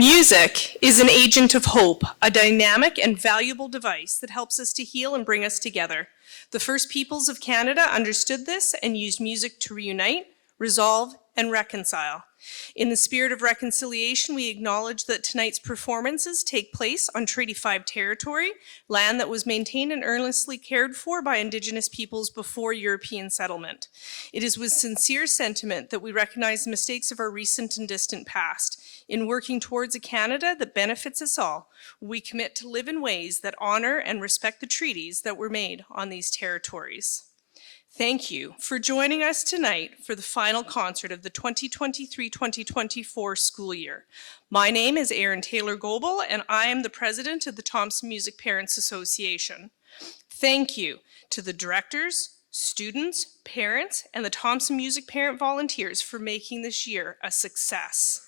Music is an agent of hope, a dynamic and valuable device that helps us to heal and bring us together. The first peoples of Canada understood this and used music to reunite, resolve, and reconcile. In the spirit of reconciliation, we acknowledge that tonight's performances take place on Treaty 5 territory, land that was maintained and earnestly cared for by Indigenous peoples before European settlement. It is with sincere sentiment that we recognize the mistakes of our recent and distant past. In working towards a Canada that benefits us all, we commit to live in ways that honor and respect the treaties that were made on these territories. Thank you for joining us tonight for the final concert of the 2023-2024 school year. My name is Erin Taylor-Goebel, and I am the president of the Thompson Music Parents Association. Thank you to the directors, students, parents, and the Thompson Music Parent volunteers for making this year a success.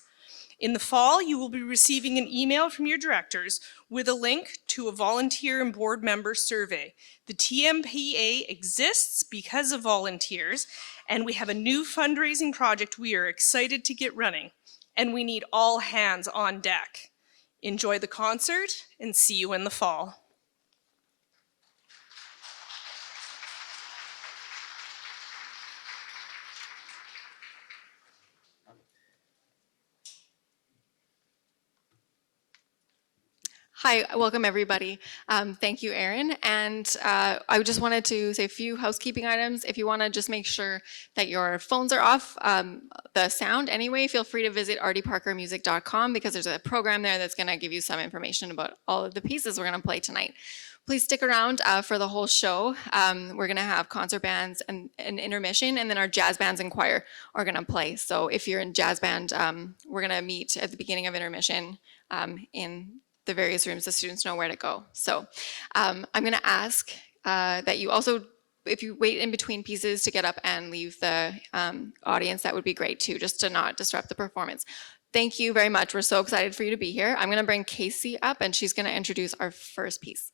In the fall, you will be receiving an email from your directors with a link to a volunteer and board member survey. The TMPA exists because of volunteers, and we have a new fundraising project we are excited to get running, and we need all hands on deck. Enjoy the concert and see you in the fall. Hi, welcome everybody. Thank you, Erin. And I just wanted to say a few housekeeping items. If you want to just make sure that your phones are off, the sound anyway, feel free to visit artieparkermusic.com because there's a program there that's going to give you some information about all of the pieces we're going to play tonight. Please stick around for the whole show. We're going to have concert bands and an intermission, and then our jazz bands and choir are going to play. So if you're in jazz band, we're going to meet at the beginning of intermission in the various rooms. The students know where to go. So I'm going to ask that you also, if you wait in between pieces to get up and leave the audience, that would be great too, just to not disrupt the performance. Thank you very much. We're so excited for you to be here. I'm going to bring Casey up, and she's going to introduce our first piece.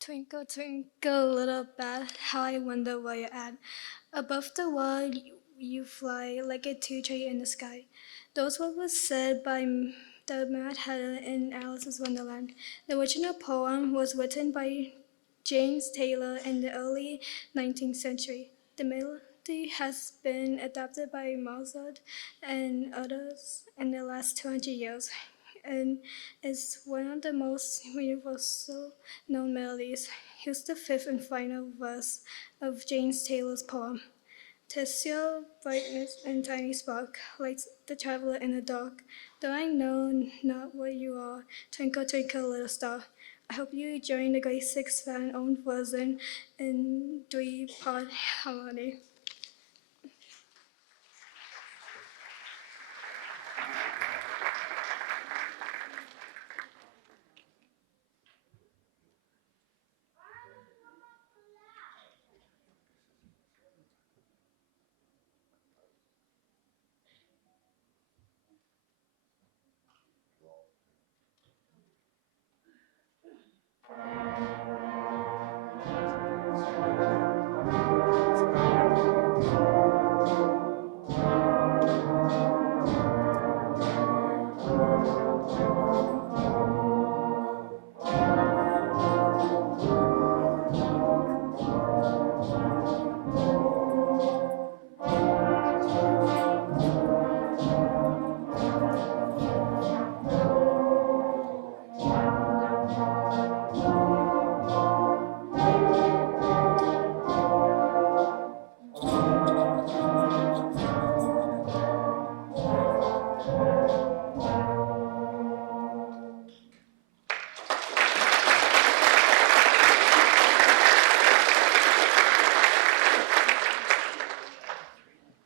Twinkle, twinkle, little bat, how I wonder where you're at. Above the world, you fly like a two-tree in the sky. Those words were said by the Mad Hatter in Alice's Wonderland. The original poem was written by James Taylor in the early 19th century. The melody has been adapted by Mozart and others in the last 200 years. And is one of the most universal known melodies. Here's the fifth and final verse of James Taylor's poem. "'Tis your brightness and tiny spark, lights the traveler in the dark. Though I know not what you are, twinkle, twinkle, little star." I hope you join the grade 6 fan-owned version in 3-part harmony.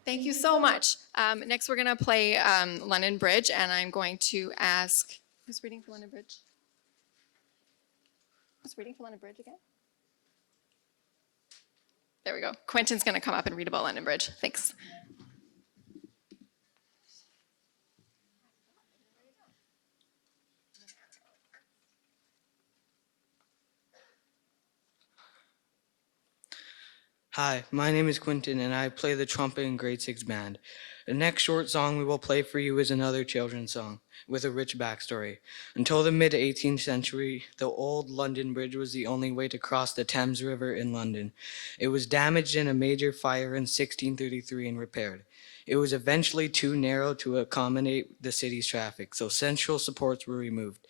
Thank you so much. Next, we're going to play London Bridge, and I'm going to ask, who's reading for London Bridge? Who's reading for London Bridge again? There we go. Quentin's going to come up and read about London Bridge. Thanks. Hi, my name is Quentin and I play the trumpet in grade 6 band. The next short song we will play for you is another children's song with a rich backstory. Until the mid 18th century, the old London Bridge was the only way to cross the Thames River in London. It was damaged in a major fire in 1633 and repaired. It was eventually too narrow to accommodate the city's traffic, so central supports were removed.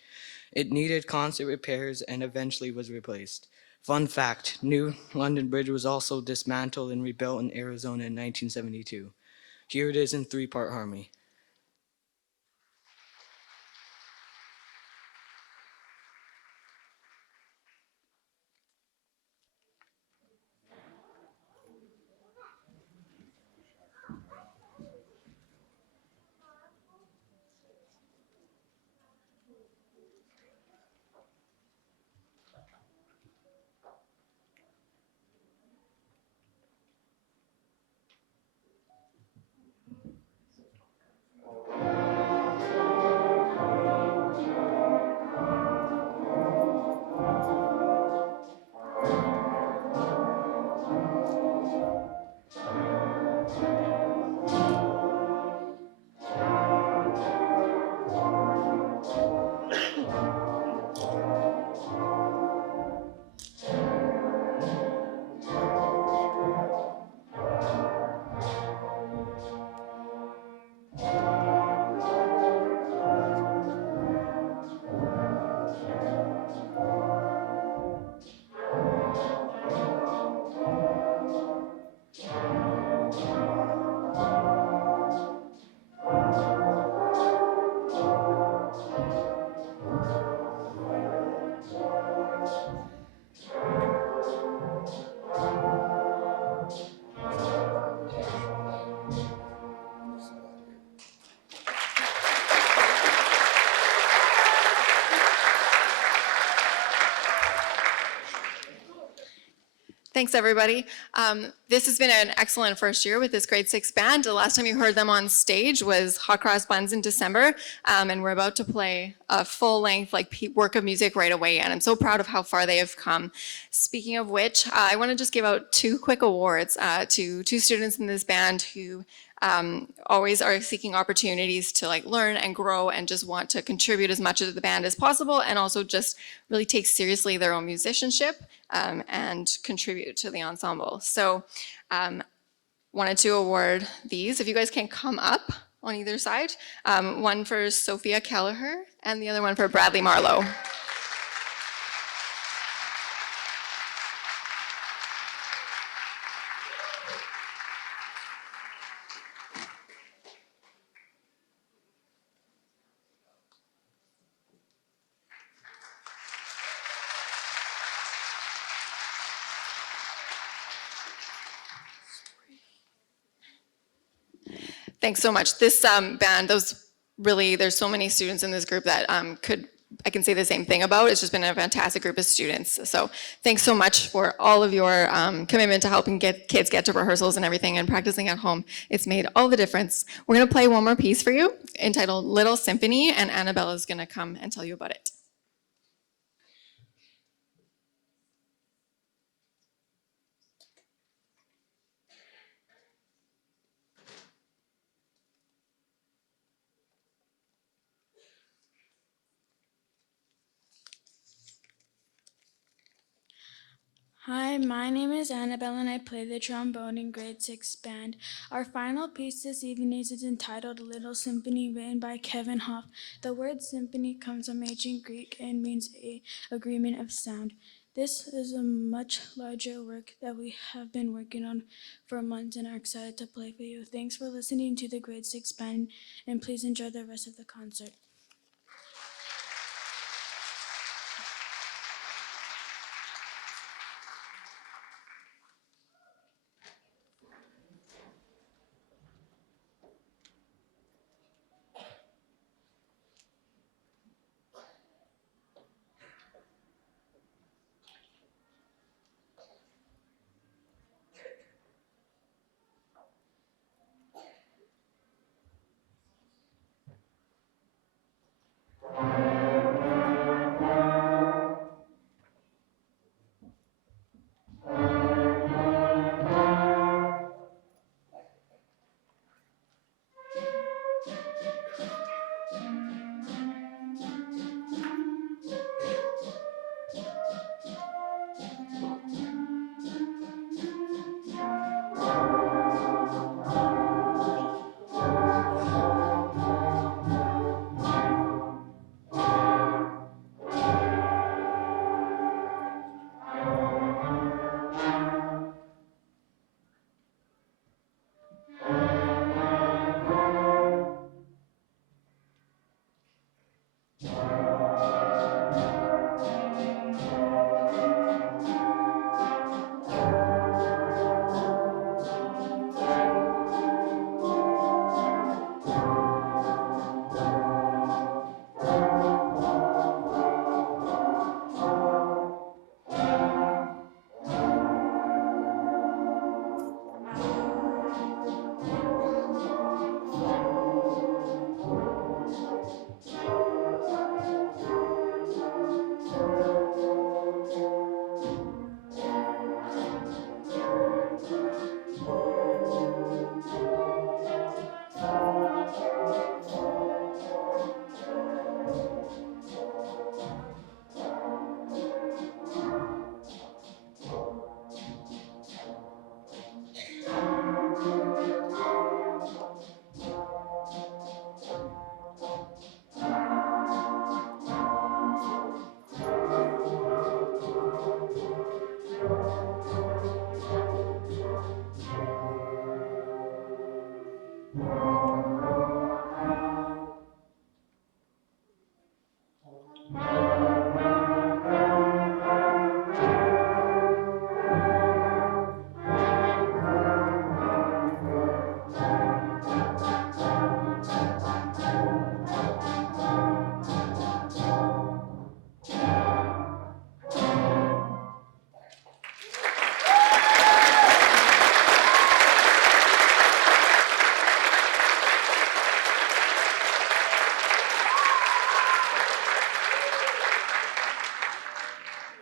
It needed constant repairs and eventually was replaced. Fun fact, New London Bridge was also dismantled and rebuilt in Arizona in 1972. Here it is in three-part harmony. Thanks, everybody. This has been an excellent first year with this grade 6 band. The last time you heard them on stage was Hot Cross Buns in December, and we're about to play a full-length work of music right away, and I'm so proud of how far they have come. Speaking of which, I want to just give out two quick awards to two students in this band who always are seeking opportunities to learn and grow and just want to contribute as much to the band as possible, and also just really take seriously their own musicianship and contribute to the ensemble. So wanted to award these. If you guys can come up on either side, one for Sophia Kelleher and the other one for Bradley Marlowe. Thanks so much. This band, there's so many students in this group that I can say the same thing about. It's just been a fantastic group of students. So thanks so much for all of your commitment to helping kids get to rehearsals and everything and practicing at home. It's made all the difference. We're gonna play one more piece for you entitled Little Symphony, and Annabella's gonna come and tell you about it. Hi, my name is Annabelle and I play the trombone in grade 6 band. Our final piece this evening is entitled Little Symphony, written by Kevin Hoff. The word symphony comes from ancient Greek and means a agreement of sound. This is a much larger work that we have been working on for months and are excited to play for you. Thanks for listening to the grade 6 band and please enjoy the rest of the concert.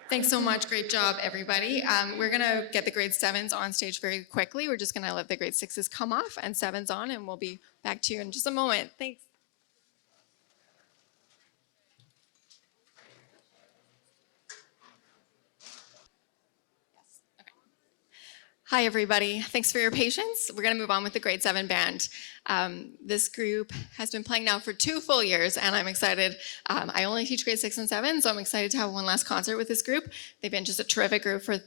Thanks so much. Great job, everybody. We're going to get the grade 7s on stage very quickly. We're just going to let the grade 6s come off and 7s on, and we'll be back to you in just a moment. Thanks. Hi, everybody. Thanks for your patience. We're going to move on with the grade 7 band. This group has been playing now for 2 full years, and I'm excited. I only teach grade 6 and 7, so I'm excited to have one last concert with this group. They've been just a terrific group for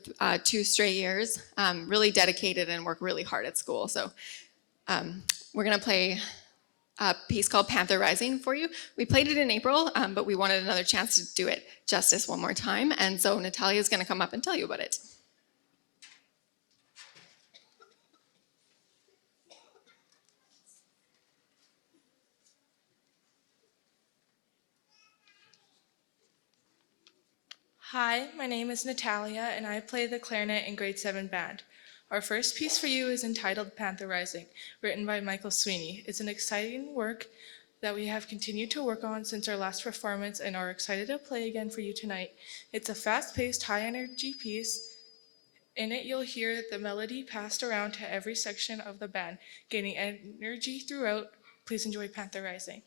2 straight years, really dedicated and work really hard at school. So we're going to play a piece called Panther Rising for you. We played it in April, but we wanted another chance to do it justice one more time, and so Natalia is going to come up and tell you about it. Hi, my name is Natalia, and I play the clarinet in grade 7 band. Our first piece for you is entitled Panther Rising, written by Michael Sweeney. It's an exciting work that we have continued to work on since our last performance and are excited to play again for you tonight. It's a fast-paced, high-energy piece. In it, you'll hear the melody passed around to every section of the band, gaining energy throughout. Please enjoy Panther Rising.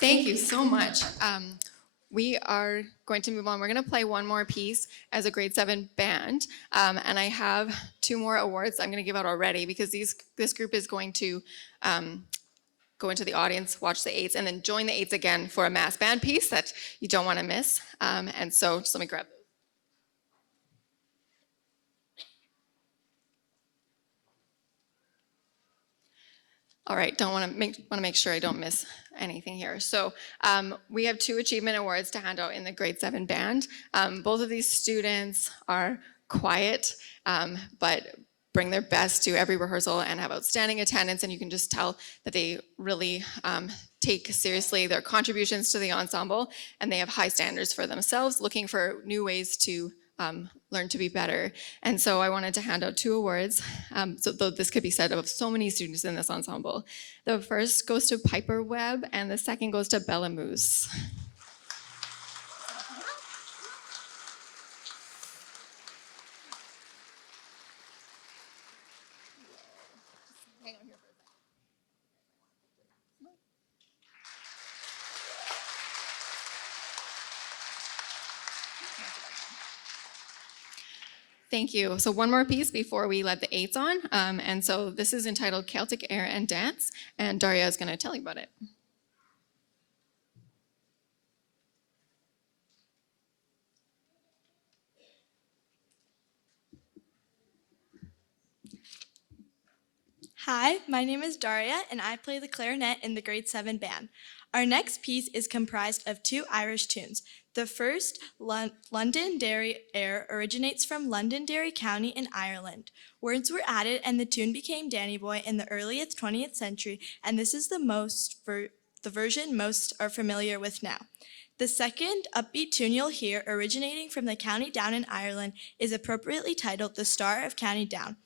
Thank you so much. We are going to move on. We're going to play one more piece as a grade 7 band. And I have 2 more awards I'm going to give out already because this group is going to go into the audience, watch the 8s, and then join the 8s again for a mass band piece that you don't want to miss. And so just let me grab those. All right, want to make sure I don't miss anything here. So we have 2 achievement awards to hand out in the grade 7 band. Both of these students are quiet, but bring their best to every rehearsal and have outstanding attendance, and you can just tell that they really take seriously their contributions to the ensemble, and they have high standards for themselves, looking for new ways to learn to be better. And so I wanted to hand out 2 awards. So though this could be said of so many students in this ensemble. The first goes to Piper Webb, and the second goes to Bella Moose. Thank you. So one more piece before we let the 8s on. And so this is entitled Celtic Air and Dance, and Daria is going to tell you about it. Hi, my name is Daria, and I play the clarinet in the grade 7 band. Our next piece is comprised of 2 Irish tunes. The first, Londonderry Air, originates from Londonderry County in Ireland. Words were added and the tune became Danny Boy in the early 20th century, and this is the version most are familiar with now. The second upbeat tune you'll hear, originating from the County Down in Ireland, is appropriately titled The Star of County Down.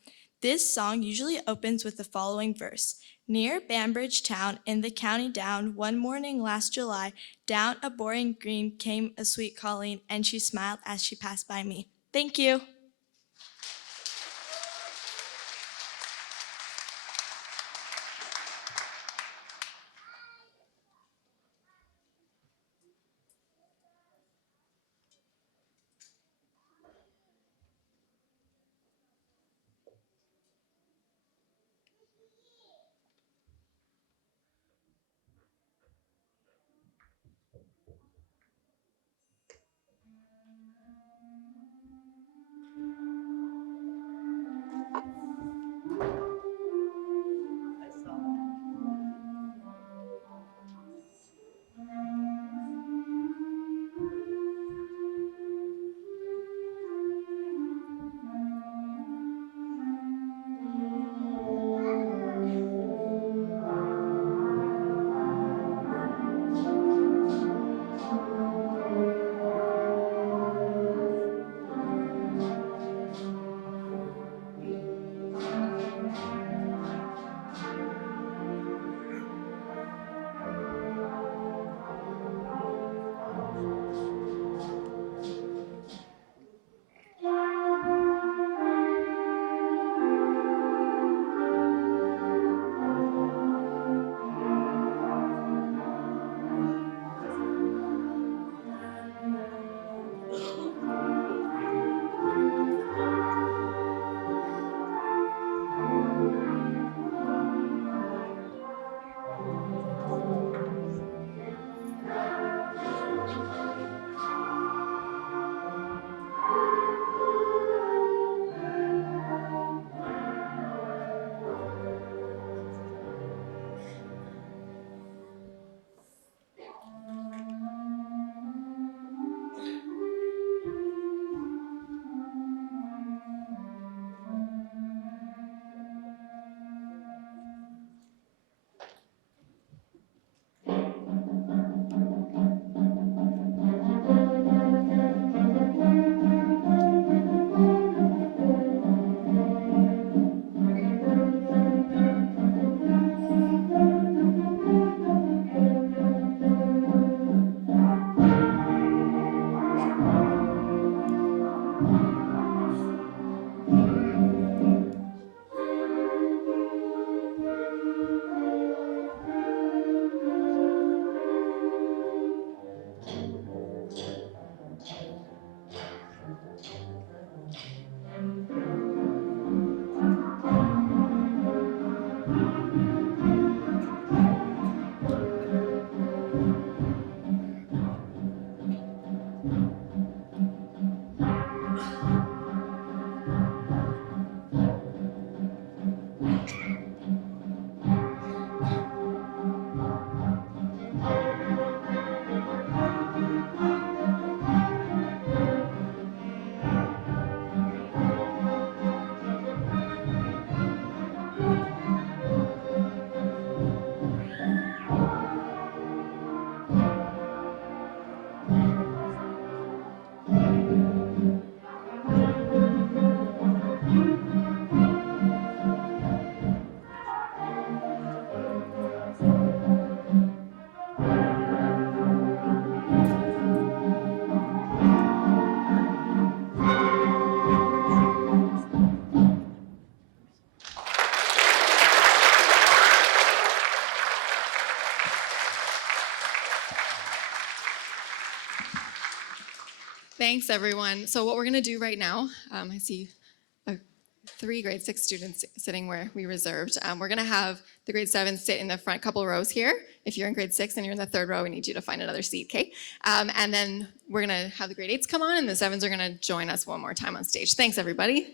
This song usually opens with the following verse. Near Banbridge town in the county Down, one morning last July, down a boring green came a sweet Colleen, and she smiled as she passed by me. Thank you. Thanks, everyone. So what we're going to do right now, I see 3 grade 6 students sitting where we reserved. We're going to have the grade 7 sit in the front couple rows here. If you're in grade 6 and you're in the 3rd row, we need you to find another seat, okay? And then we're going to have the grade 8s come on, and the 7s are going to join us one more time on stage. Thanks, everybody.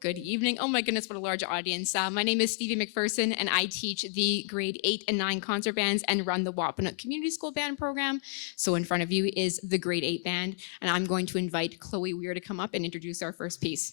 Good evening. Oh my goodness, what a large audience. My name is Stevie McPherson, and I teach the grade 8 and 9 concert bands and run the Wapanuk Community School Band program. So in front of you is the grade 8 band, and I'm going to invite Chloe Weir to come up and introduce our first piece.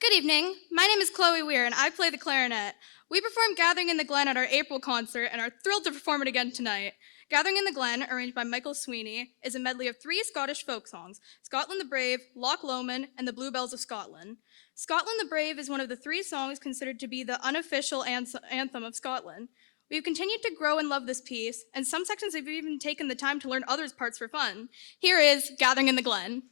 Good evening. My name is Chloe Weir, and I play the clarinet. We performed Gathering in the Glen at our April concert and are thrilled to perform it again tonight. Gathering in the Glen, arranged by Michael Sweeney, is a medley of 3 Scottish folk songs, Scotland the Brave, Loch Lomond, and the Bluebells of Scotland. Scotland the Brave is one of the 3 songs considered to be the unofficial anthem of Scotland. We've continued to grow and love this piece, and some sections have even taken the time to learn others' parts for fun. Here is Gathering in the Glen.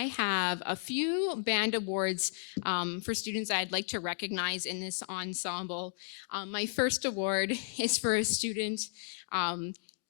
I have a few band awards for students I'd like to recognize in this ensemble. My first award is for a student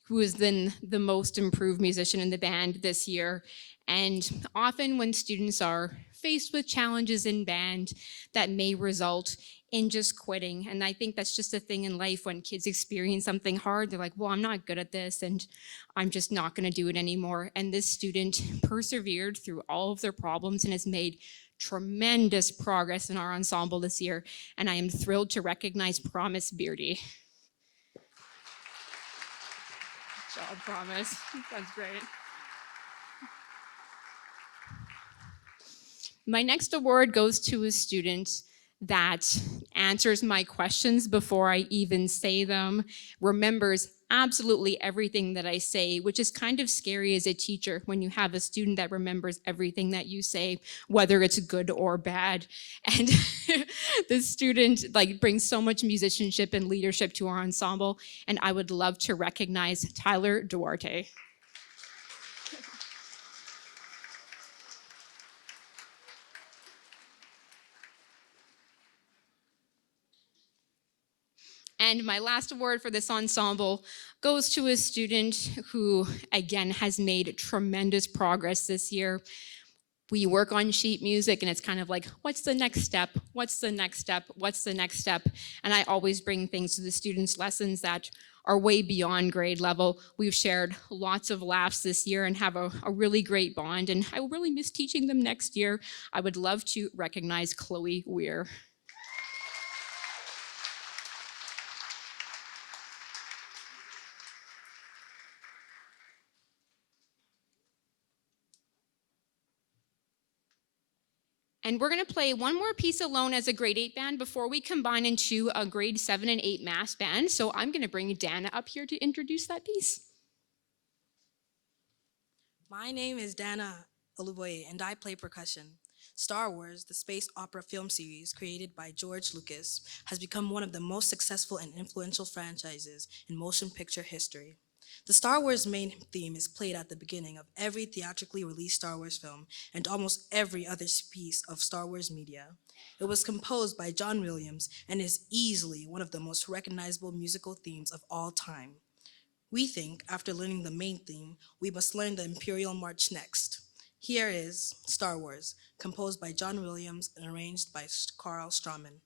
who has been the most improved musician in the band this year. And often when students are faced with challenges in band that may result in just quitting. And I think that's just a thing in life when kids experience something hard, they're like, well, I'm not good at this and I'm just not gonna do it anymore. And this student persevered through all of their problems and has made tremendous progress in our ensemble this year. And I am thrilled to recognize Promise Beardy. Good job, Promise. That's great. My next award goes to a student that answers my questions before I even say them, remembers absolutely everything that I say, which is kind of scary as a teacher when you have a student that remembers everything that you say, whether it's good or bad. And this student brings so much musicianship and leadership to our ensemble, and I would love to recognize Tyler Duarte. And my last award for this ensemble goes to a student who, again, has made tremendous progress this year. We work on sheet music and it's kind of like, what's the next step? What's the next step? What's the next step? And I always bring things to the students' lessons that are way beyond grade level. We've shared lots of laughs this year and have a really great bond, and I will really miss teaching them next year. I would love to recognize Chloe Weir. And we're gonna play one more piece alone as a grade 8 band before we combine into a grade 7 and 8 mass band. So I'm gonna bring Dana up here to introduce that piece. My name is Dana Oluboye, and I play percussion. Star Wars, the space opera film series created by George Lucas, has become one of the most successful and influential franchises in motion picture history. The Star Wars main theme is played at the beginning of every theatrically released Star Wars film and almost every other piece of Star Wars media. It was composed by John Williams and is easily one of the most recognizable musical themes of all time. We think, after learning the main theme, we must learn the Imperial March next. Here is Star Wars, composed by John Williams and arranged by Carl Straumann.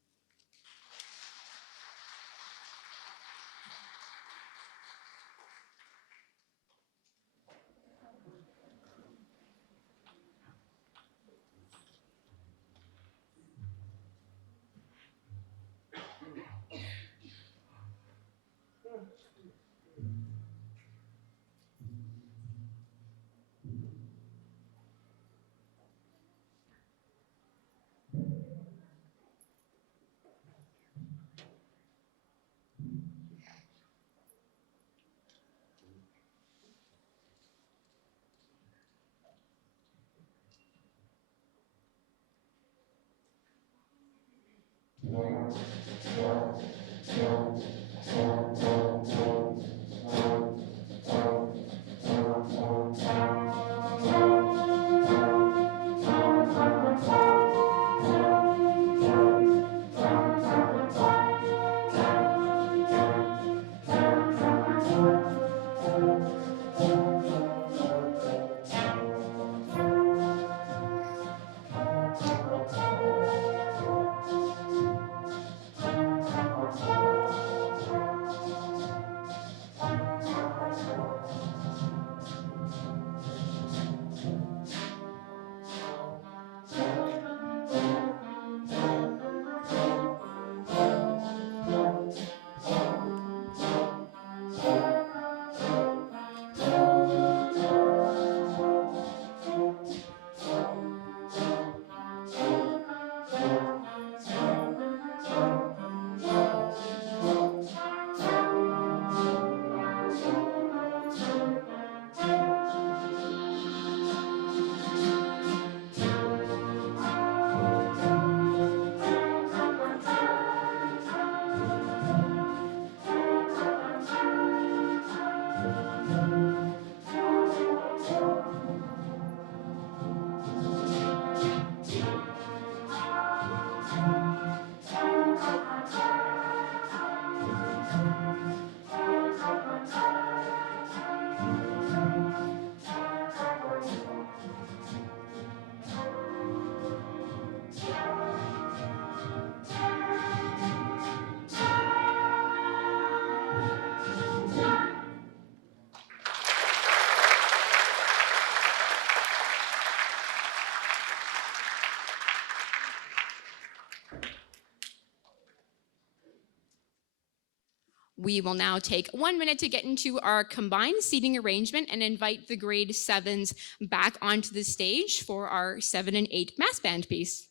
We will now take 1 minute to get into our combined seating arrangement and invite the grade 7s back onto the stage for our 7 and 8 mass band piece.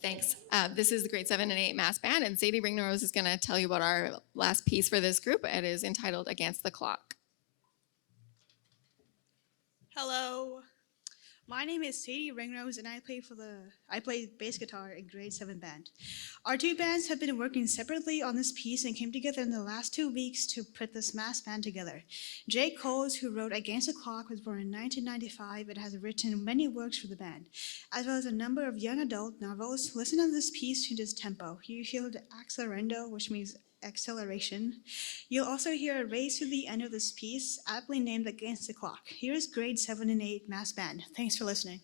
Thanks. This is the grade 7 and 8 mass band, and Sadie Ringrose is going to tell you about our last piece for this group. It is entitled Against the Clock. Hello, my name is Sadie Ringrose, and I play bass guitar in grade 7 band. Our two bands have been working separately on this piece and came together in the last 2 weeks to put this mass band together. Jake Coles, who wrote Against the Clock, was born in 1995 and has written many works for the band, as well as a number of young adult novels. Listen to this piece to this tempo. You hear the accelerando, which means acceleration. You'll also hear a race to the end of this piece, aptly named Against the Clock. Here is grade 7 and 8 mass band. Thanks for listening.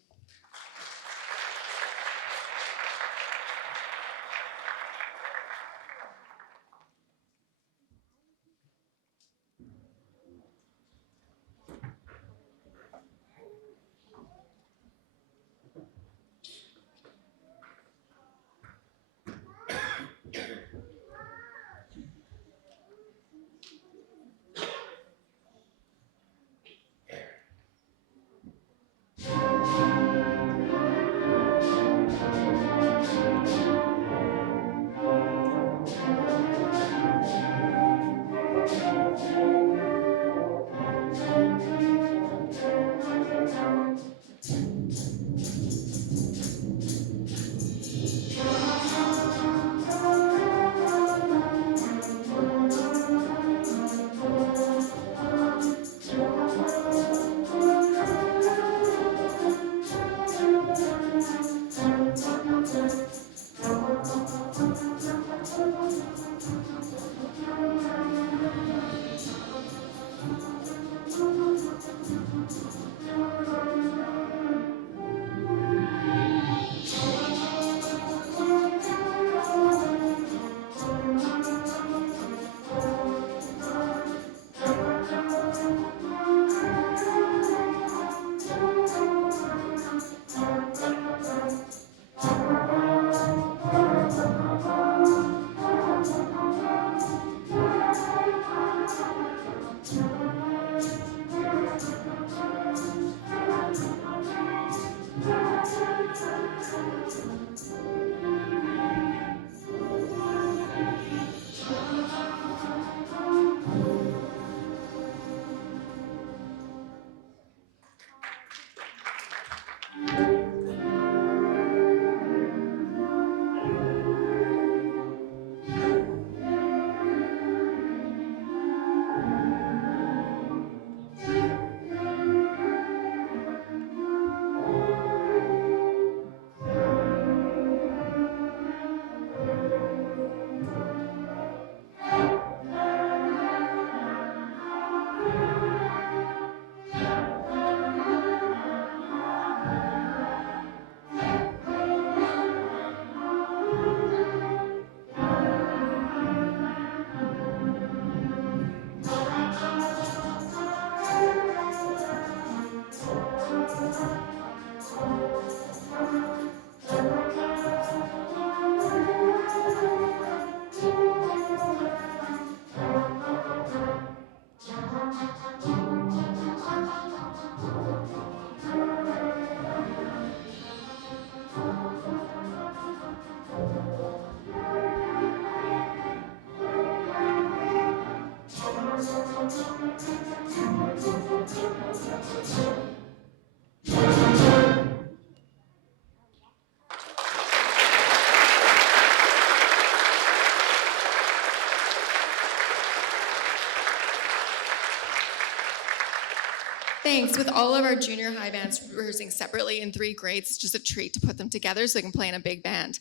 Thanks. With all of our junior high bands rehearsing separately in 3 grades, it's just a treat to put them together so they can play in a big band.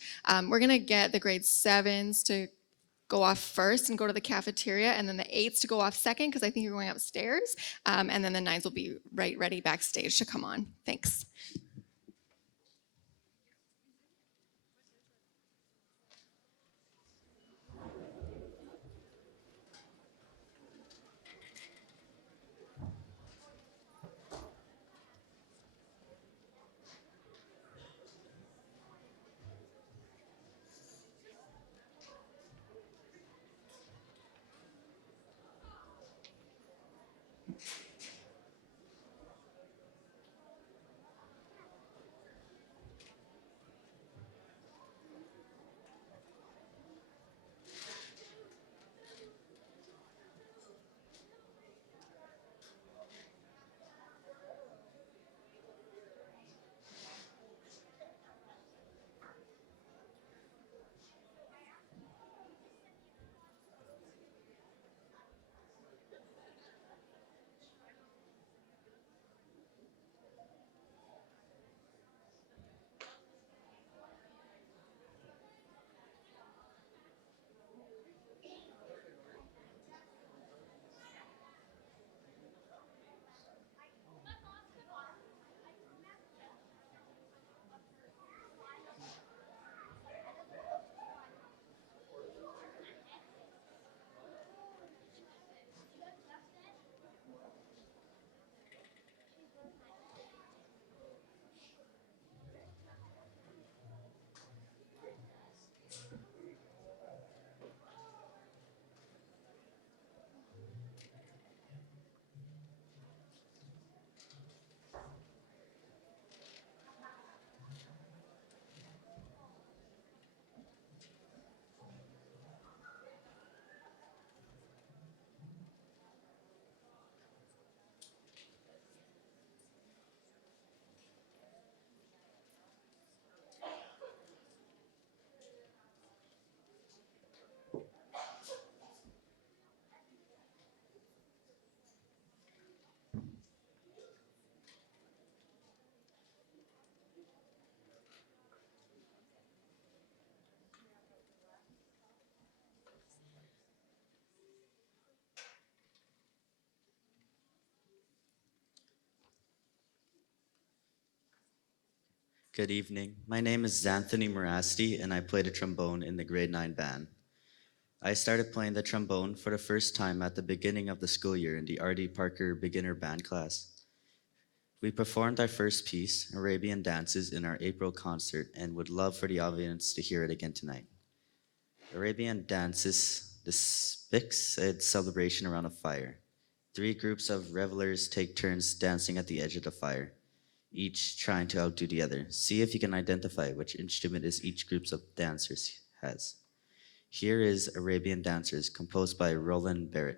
We're gonna get the grade 7s to go off first and go to the cafeteria, and then the 8s to go off second because I think you're going upstairs, and then the 9s will be ready backstage to come on. Thanks. Good evening. My name is Xanthony Morasti, and I play the trombone in the grade 9 band. I started playing the trombone for the first time at the beginning of the school year in the R.D. Parker beginner band class. We performed our first piece, Arabian Dances, in our April concert and would love for the audience to hear it again tonight. Arabian Dances depicts a celebration around a fire. 3 groups of revelers take turns dancing at the edge of the fire, each trying to outdo the other. See if you can identify which instrument is each group of dancers has. Here is Arabian Dancers, composed by Roland Barrett.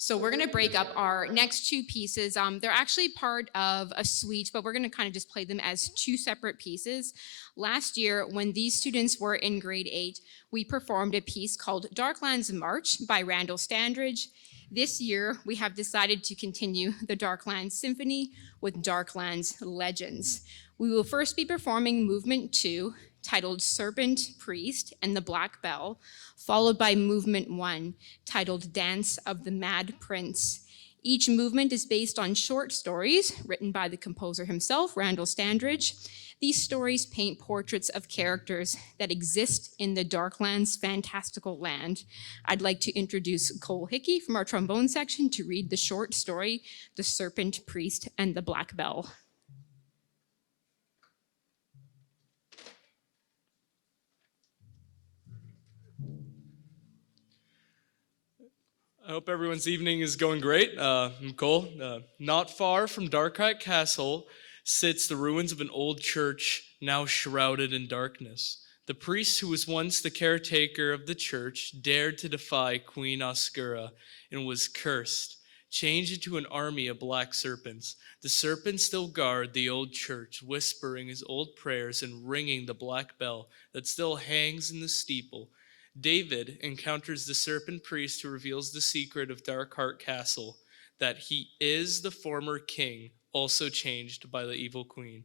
So we're going to break up our next two pieces. They're actually part of a suite, but we're going to kind of just play them as two separate pieces. Last year, when these students were in grade 8, we performed a piece called Darklands March by Randall Standridge. This year, we have decided to continue the Darklands Symphony with Darklands Legends. We will first be performing Movement 2, titled Serpent, Priest, and the Black Bell, followed by Movement 1, titled Dance of the Mad Prince. Each movement is based on short stories written by the composer himself, Randall Standridge. These stories paint portraits of characters that exist in the Darklands fantastical land. I'd like to introduce Cole Hickey from our trombone section to read the short story, The Serpent, Priest, and the Black Bell. I hope everyone's evening is going great. I'm Cole. Not far from Darkrat Castle sits the ruins of an old church now shrouded in darkness. The priest who was once the caretaker of the church dared to defy Queen Oscura and was cursed, changed into an army of black serpents. The serpents still guard the old church, whispering his old prayers and ringing the black bell that still hangs in the steeple. David encounters the serpent priest who reveals the secret of Darkheart Castle, that he is the former king, also changed by the evil queen.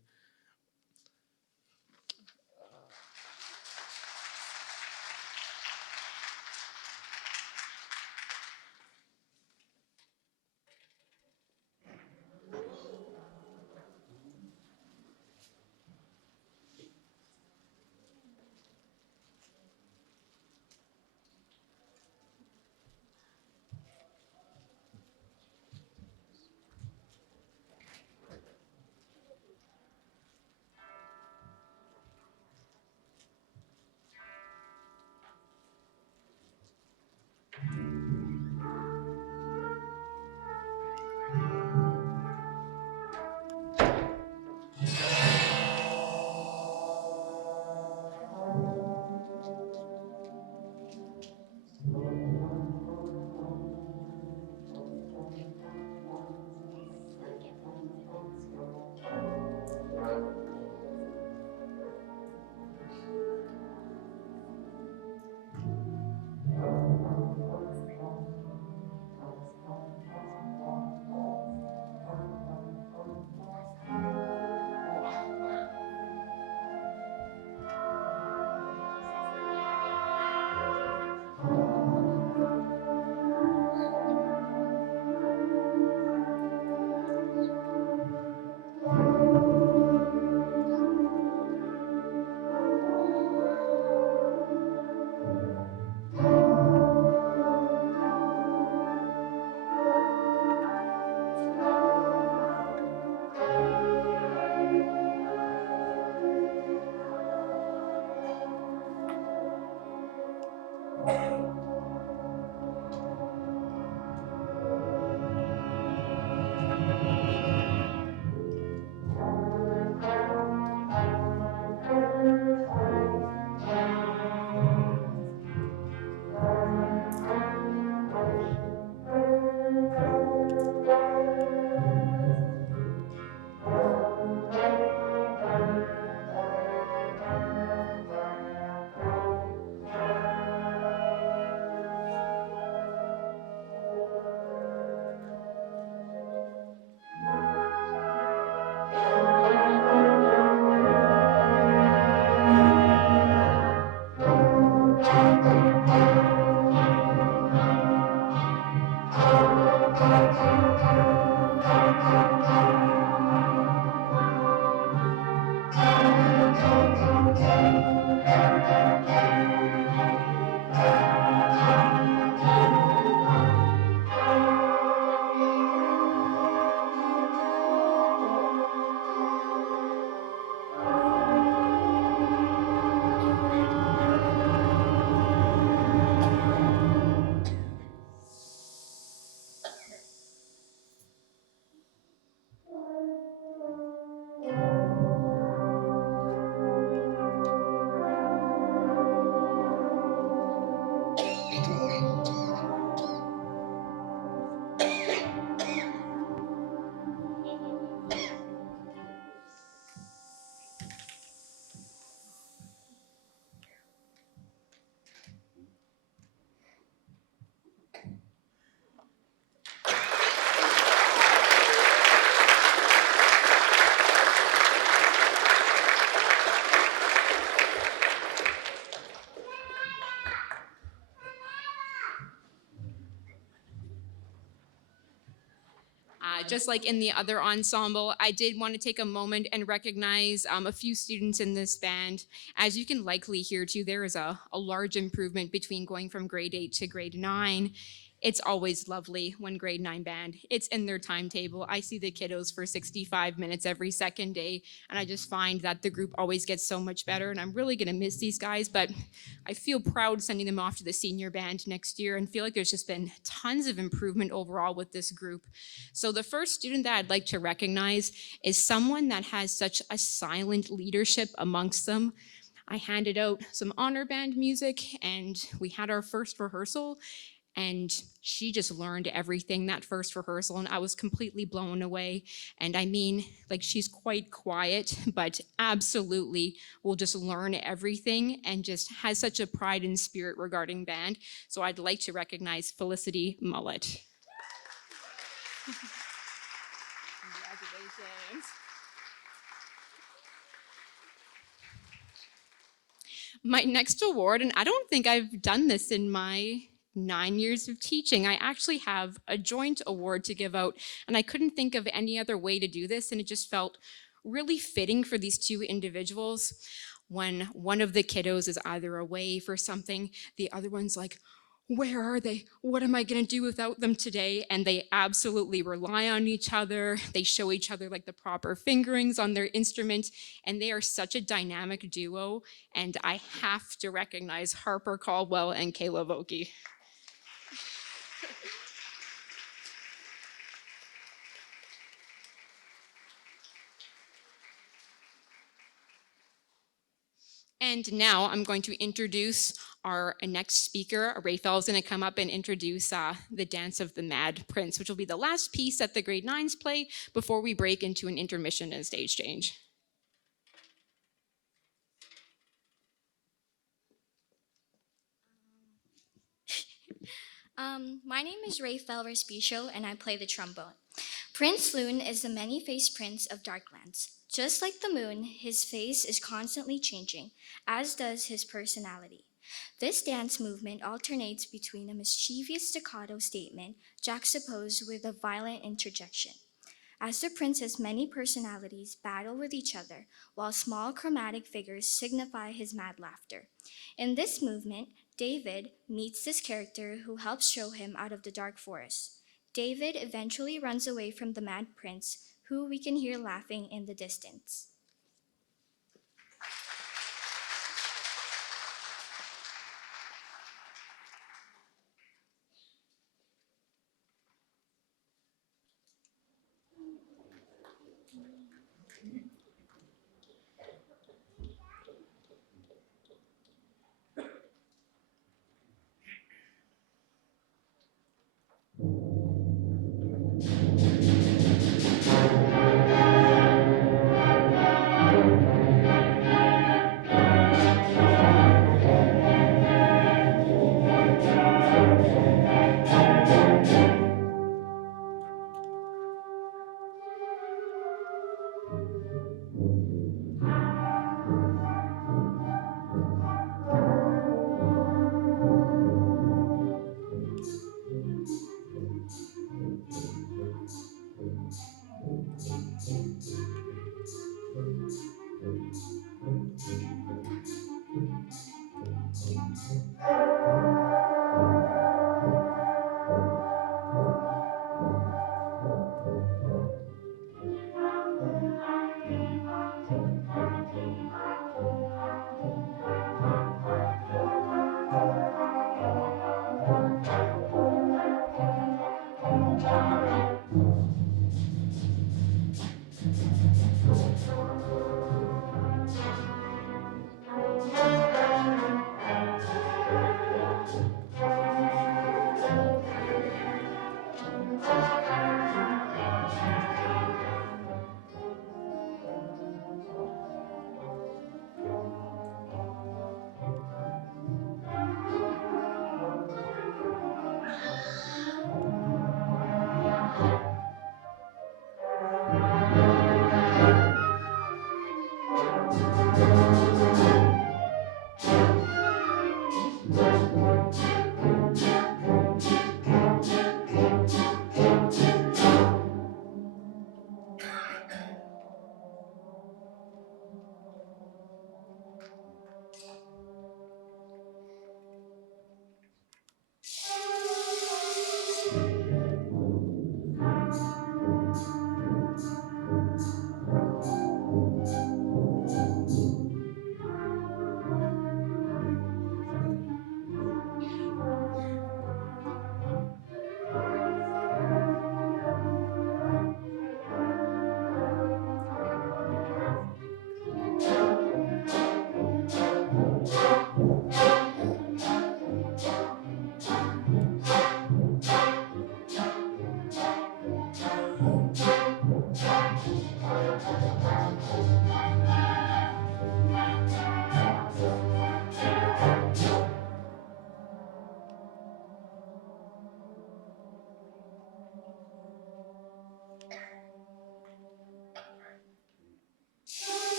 just like in the other ensemble, I did want to take a moment and recognize a few students in this band. As you can likely hear too, there is a large improvement between going from grade 8 to grade 9. It's always lovely when grade 9 band, it's in their timetable. I see the kiddos for 65 minutes every second day, and I just find that the group always gets so much better, and I'm really gonna miss these guys, but I feel proud sending them off to the senior band next year and feel like there's just been tons of improvement overall with this group. So the first student that I'd like to recognize is someone that has such a silent leadership amongst them. I handed out some honor band music and we had our first rehearsal, and she just learned everything that first rehearsal, and I was completely blown away. And I mean, like, she's quite quiet, but absolutely will just learn everything and just has such a pride and spirit regarding band. So I'd like to recognize Felicity Mullet. Congratulations. My next award, and I don't think I've done this in my 9 years of teaching, I actually have a joint award to give out, and I couldn't think of any other way to do this, and it just felt really fitting for these two individuals. When one of the kiddos is either away for something, the other one's like, where are they? What am I gonna do without them today? And they absolutely rely on each other. They show each other like the proper fingerings on their instrument, and they are such a dynamic duo. And I have to recognize Harper Caldwell and Kayla Vokey. And now I'm going to introduce our next speaker. Raphael's going to come up and introduce the Dance of the Mad Prince, which will be the last piece that the grade 9s play before we break into an intermission and a stage change. My name is Raphael Respicio, and I play the trombone. Prince Loon is the many-faced prince of Darklands. Just like the moon, his face is constantly changing, as does his personality. This dance movement alternates between a mischievous staccato statement juxtaposed with a violent interjection. As the prince's many personalities battle with each other, while small chromatic figures signify his mad laughter. In this movement, David meets this character who helps show him out of the dark forest. David eventually runs away from the mad prince, who we can hear laughing in the distance.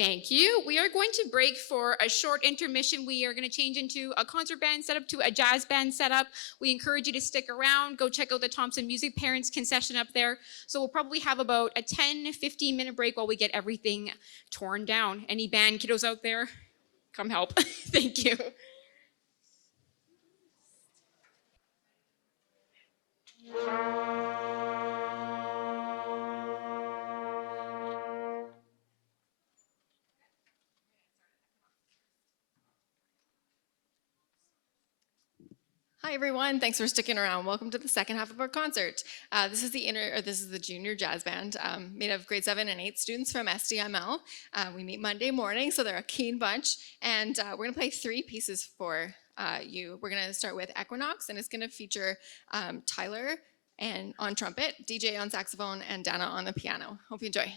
Thank you. We are going to break for a short intermission. We are going to change into a concert band setup to a jazz band setup. We encourage you to stick around. Go check out the Thompson Music Parents concession up there. So we'll probably have about a 10-15 minute break while we get everything torn down. Any band kiddos out there? Come help. Thank you. Hi everyone, thanks for sticking around. Welcome to the second half of our concert. This is the junior jazz band made of grade 7 and 8 students from SDML. We meet Monday morning, so they're a keen bunch, and we're gonna play 3 pieces for you. We're gonna start with Equinox, and it's gonna feature Tyler and on trumpet, DJ on saxophone, and Dana on the piano. Hope you enjoy.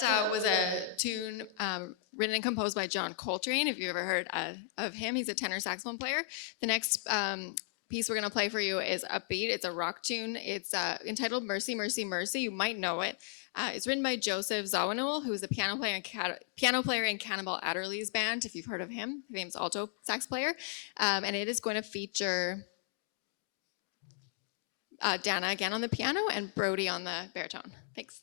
That was a tune written and composed by John Coltrane. If you've ever heard of him, he's a tenor saxophone player. The next piece we're going to play for you is upbeat. It's a rock tune. It's entitled Mercy, Mercy, Mercy. You might know it. It's written by Joseph Zawinul, who's a piano player in Cannonball Adderley's band, if you've heard of him, famous alto sax player. And it is going to feature Dana again on the piano and Brody on the baritone. Thanks.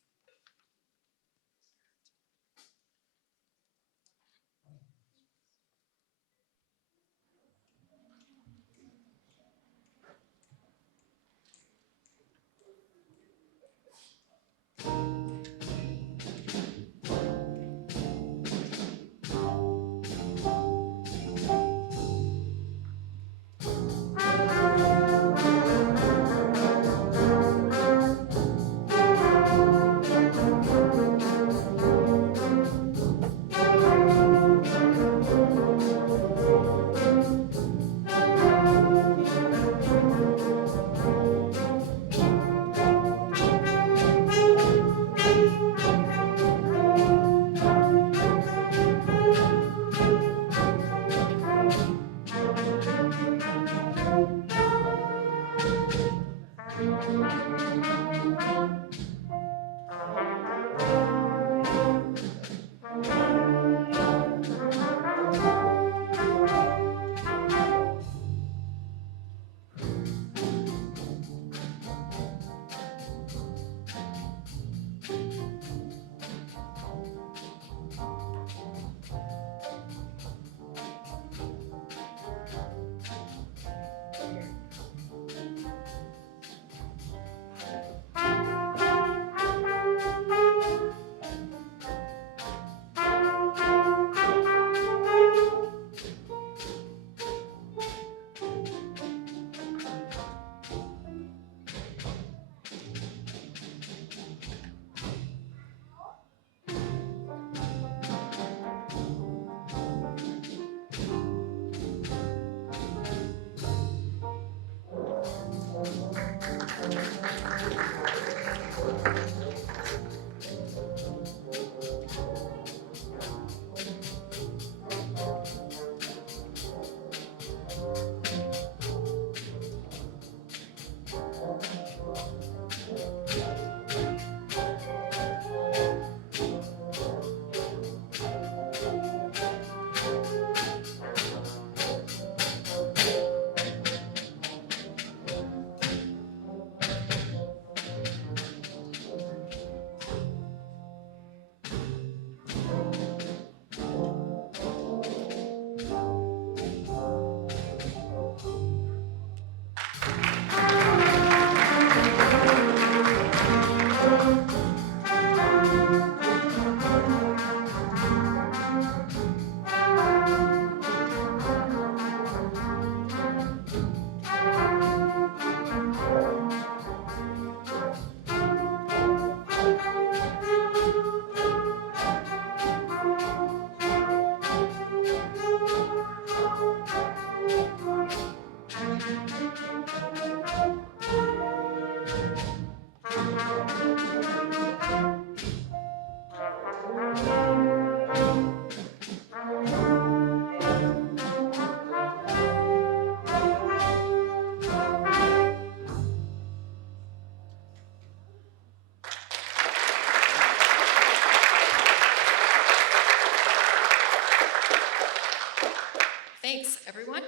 Thanks, everyone.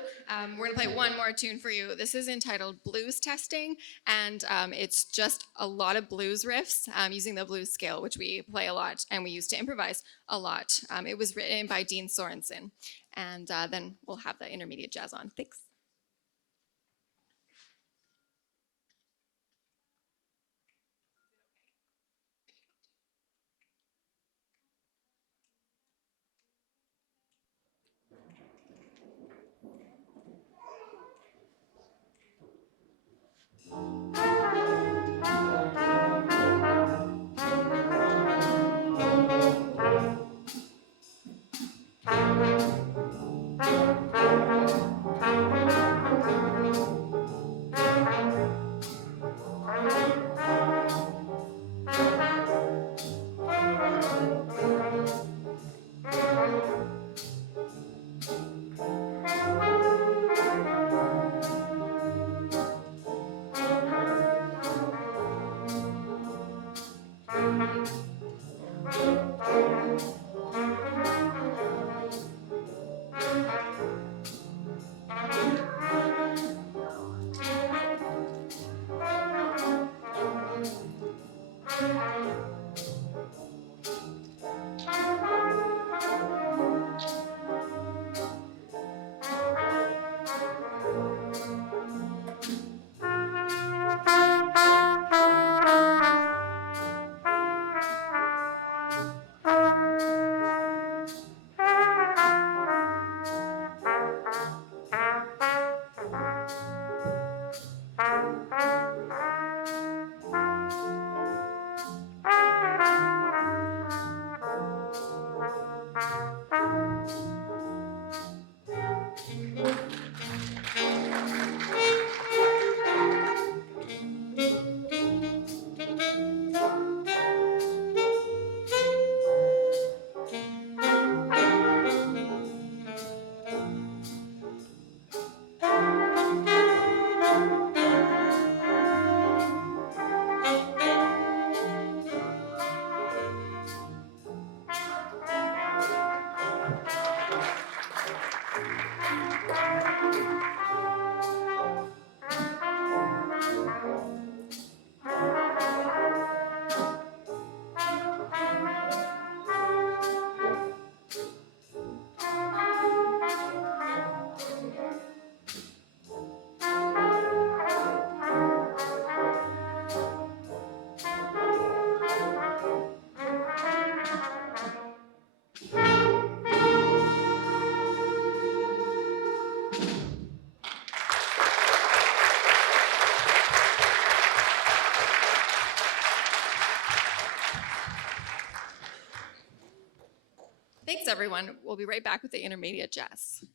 We're going to play one more tune for you. This is entitled Blues Testing, and it's just a lot of blues riffs using the blues scale, which we play a lot, and we used to improvise a lot. It was written by Dean Sorensen, and then we'll have the intermediate jazz on. Thanks. Thanks, everyone. We'll be right back with the intermediate jazz.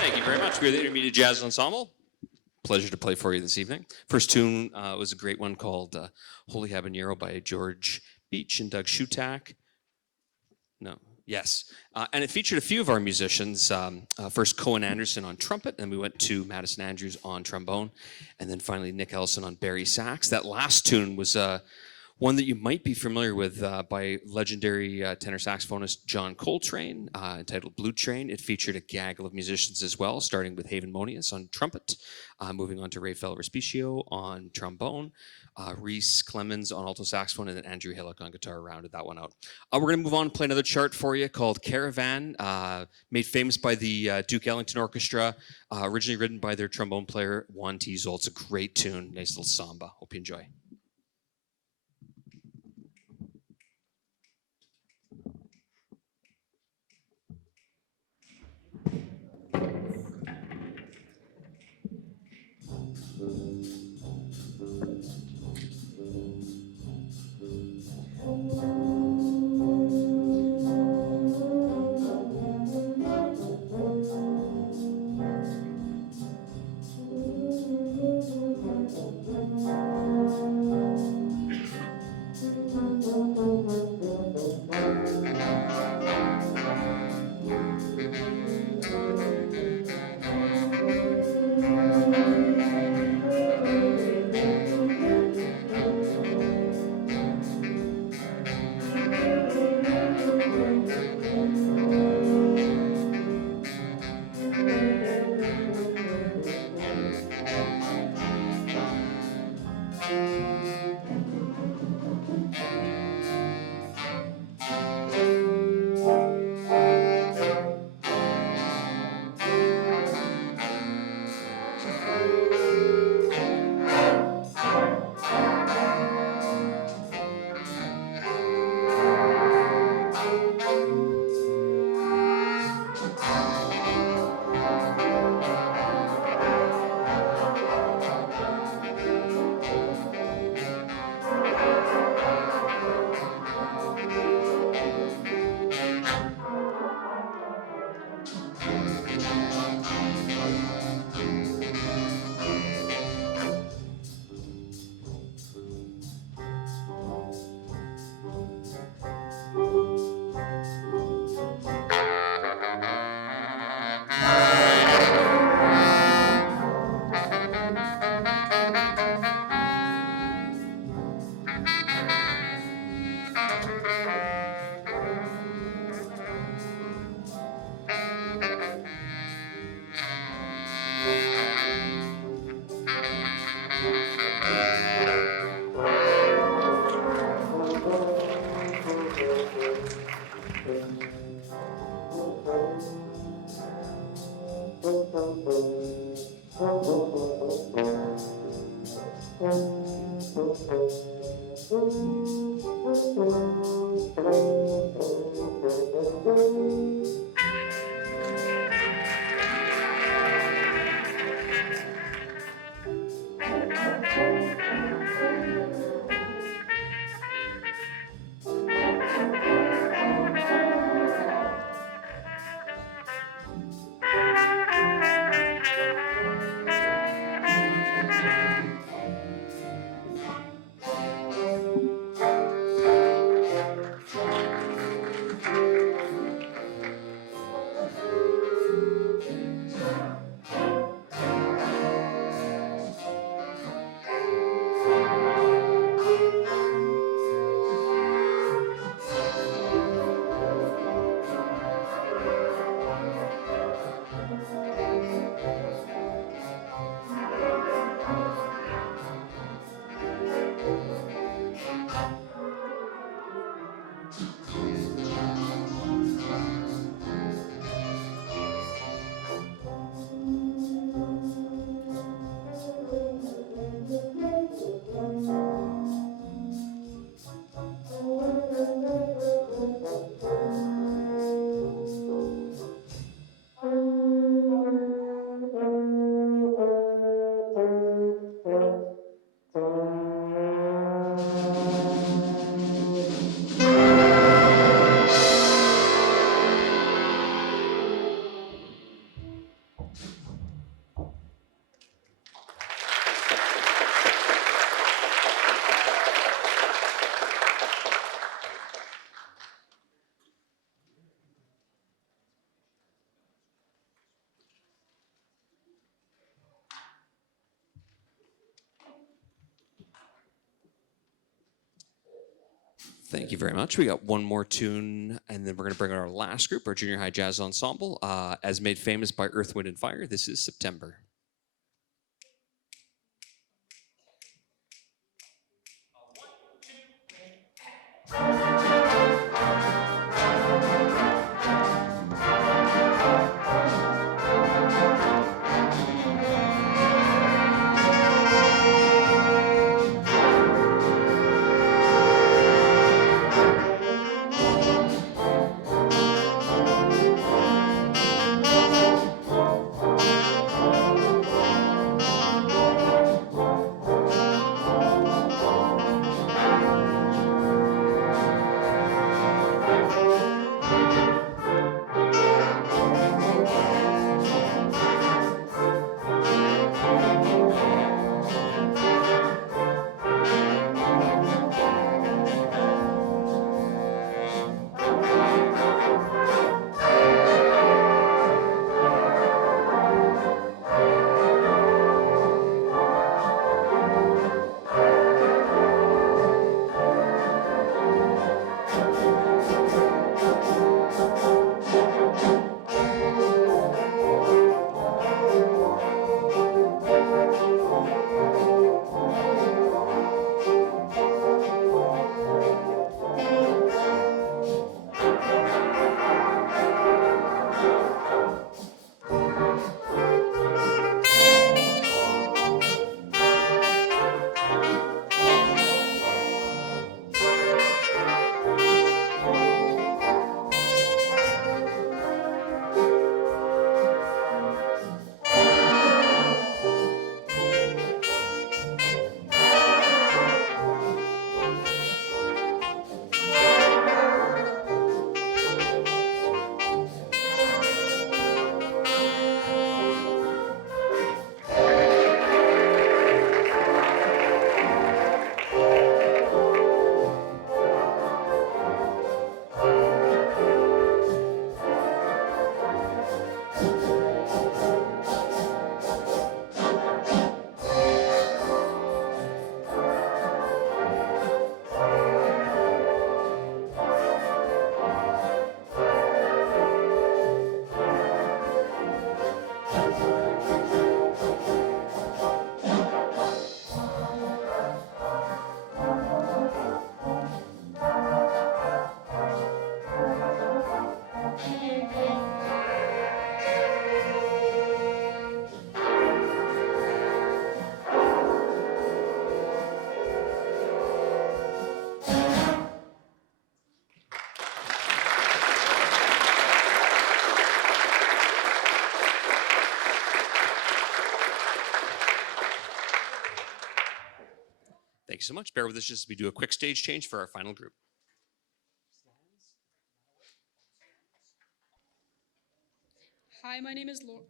Thank you very much. We're the Intermediate Jazz Ensemble. Pleasure to play for you this evening. First tune was a great one called Holy Habanero by George Beach and Doug Shutak. No, yes. And it featured a few of our musicians. First Cohen Anderson on trumpet, and we went to Madison Andrews on trombone, and then finally Nick Ellison on bari sax. That last tune was one that you might be familiar with by legendary tenor saxophonist John Coltrane, entitled Blue Train. It featured a gaggle of musicians as well, starting with Haven Monius on trumpet, moving on to Rafael Respicio on trombone, Reese Clemens on alto saxophone, and then Andrew Hillock on guitar rounded that one out. We're going to move on and play another chart for you called Caravan, made famous by the Duke Ellington Orchestra, originally written by their trombone player, Juan Teasel. It's a great tune, nice little samba. Hope you enjoy. Thank you very much. We got one more tune, and then we're going to bring in our last group, our junior high jazz ensemble, as made famous by Earth, Wind, and Fire. This is September. so much. Bear with us just as we do a quick stage change for our final group. Hi, my name is Lauren.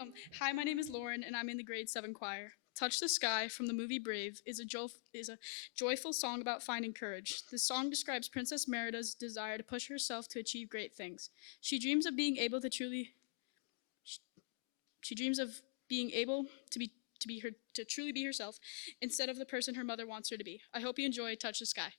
Okay. Hi, my name is Lauren, and I'm in the grade 7 choir. "Touch the Sky" from the movie Brave is a joyful song about finding courage. The song describes Princess Merida's desire to push herself to achieve great things. She dreams of being able to truly to truly be herself instead of the person her mother wants her to be. I hope you enjoy "Touch the Sky."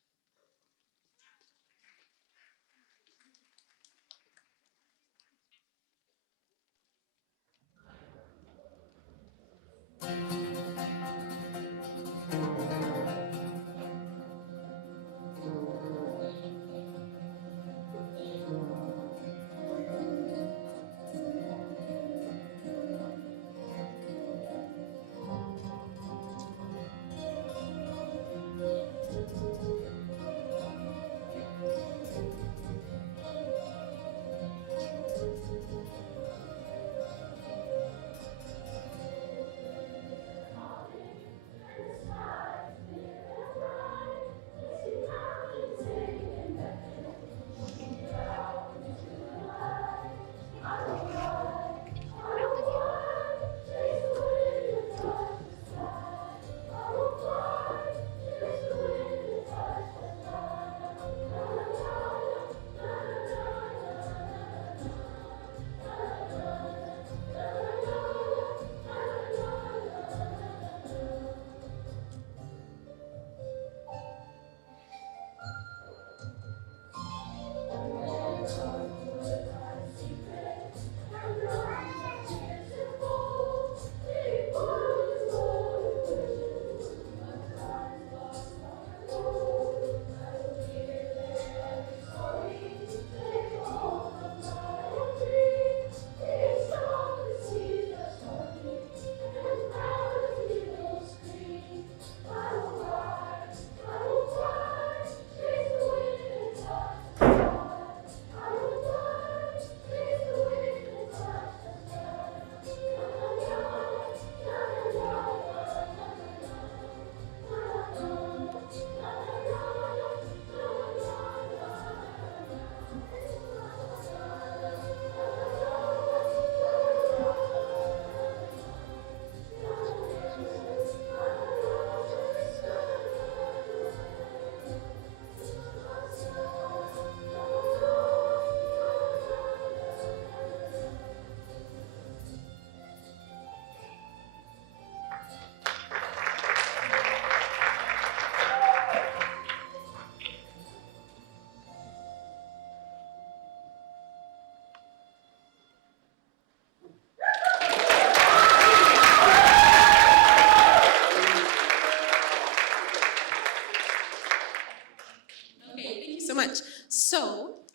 Okay, thank you so much. So,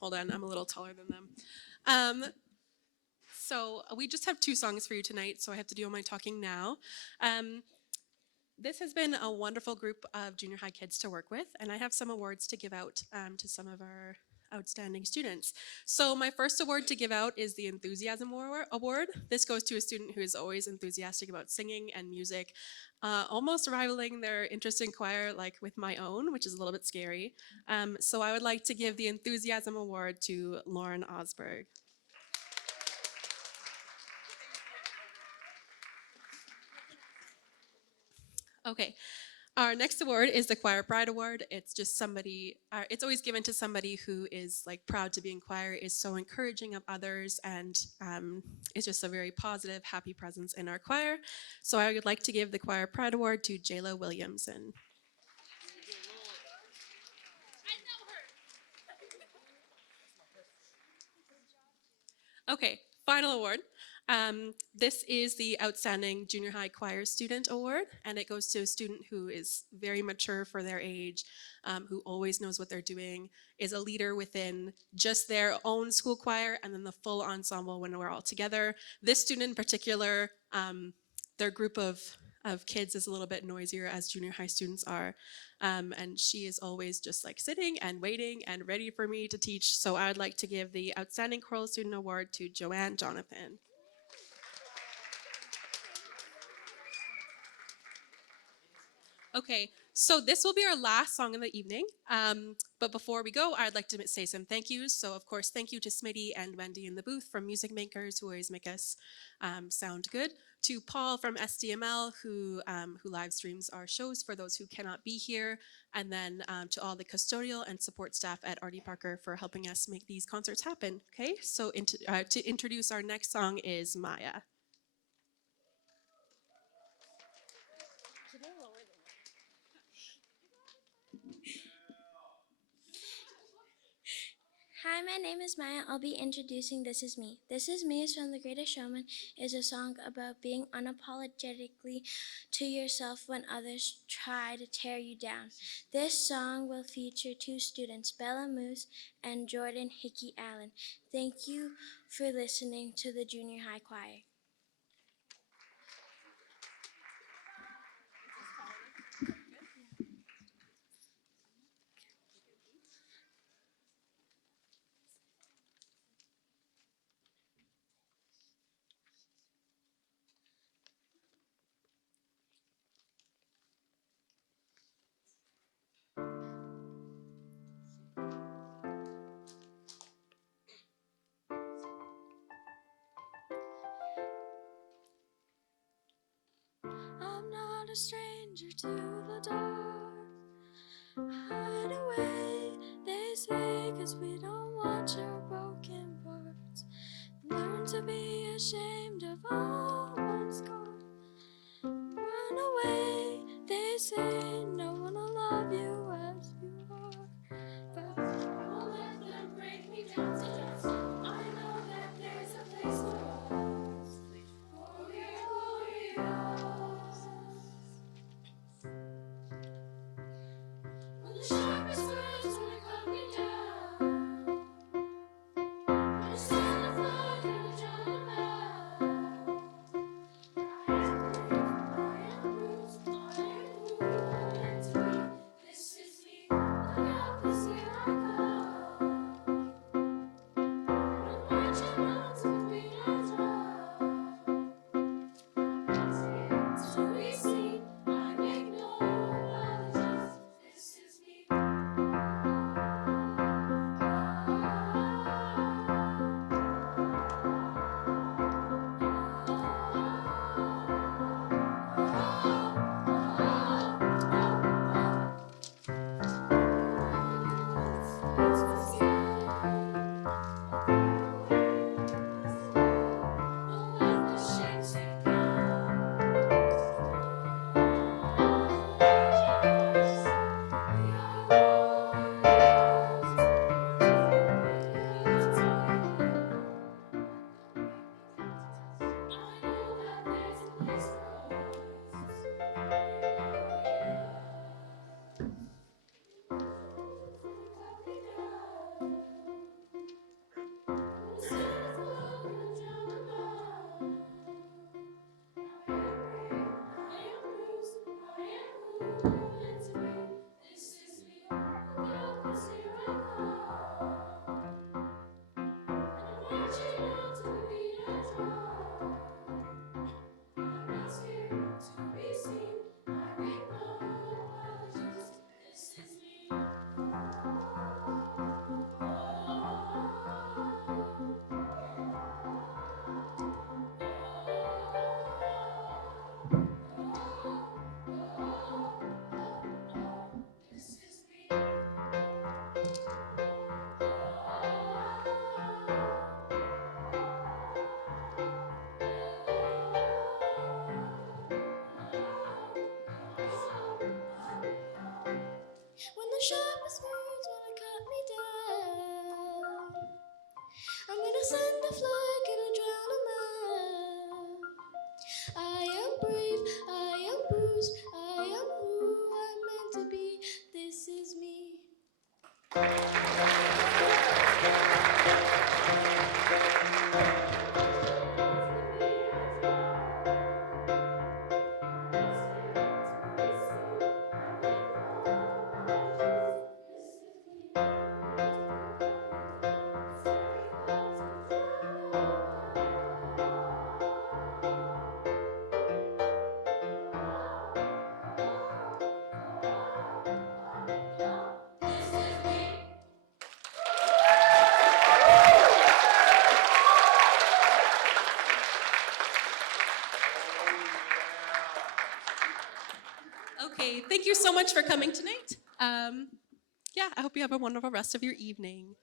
hold on, I'm a little taller than them. So we just have 2 songs for you tonight, so I have to do all my talking now. This has been a wonderful group of junior high kids to work with, and I have some awards to give out to some of our outstanding students. So my first award to give out is the Enthusiasm Award. This goes to a student who is always enthusiastic about singing and music, almost rivaling their interest in choir like with my own, which is a little bit scary. So I would like to give the Enthusiasm Award to Lauren Osberg. Okay. Our next award is the Choir Pride Award. It's just somebody, it's always given to somebody who is like proud to be in choir, is so encouraging of others, and is just a very positive, happy presence in our choir. So I would like to give the Choir Pride Award to Jayla Williamson. Okay, final award. This is the Outstanding Junior High Choir Student Award, and it goes to a student who is very mature for their age, who always knows what they're doing, is a leader within just their own school choir, and then the full ensemble when we're all together. This student in particular, their group of kids is a little bit noisier as junior high students are, and she is always just like sitting and waiting and ready for me to teach. So I would like to give the Outstanding Choral Student Award to Joanne Jonathan. Okay, so this will be our last song of the evening. But before we go, I'd like to say some thank yous. So, of course, thank you to Smitty and Wendy in the booth from Music Makers, who always make us sound good. To Paul from SDML, who live streams our shows for those who cannot be here. And then to all the custodial and support staff at Artie Parker for helping us make these concerts happen. Okay, so to introduce our next song is Maya. Hi, my name is Maya. I'll be introducing This Is Me. This Is Me is from The Greatest Showman. Is a song about being unapologetically to yourself when others try to tear you down. This song will feature two students, Bella Moose and Jordan Hickey Allen. Thank you for listening to the Junior High Choir. I'm not a stranger to the dark. Hide away, they say, 'cause we don't want your broken parts. Learn to be ashamed of all one's gone. Run away, they say, no one will love you as you are. But I won't let them break me down to dust. I know that there's a place for us. For we're glorious. When the sharpest words wanna cut me down, when the sun of love gonna drown them out. I am bruised, I am who I'm meant to be. This is me, look out, 'cause here I come. I'm marching on to the beat of drum. I'm scared to be seen, I make no apologies. This is me. When the sharpest words wanna cut me down, I'm gonna send a flood, gonna drown 'em out. I am brave, I am bruised, I am who I'm meant to be. This is me. much for coming tonight. Yeah, I hope you have a wonderful rest of your evening.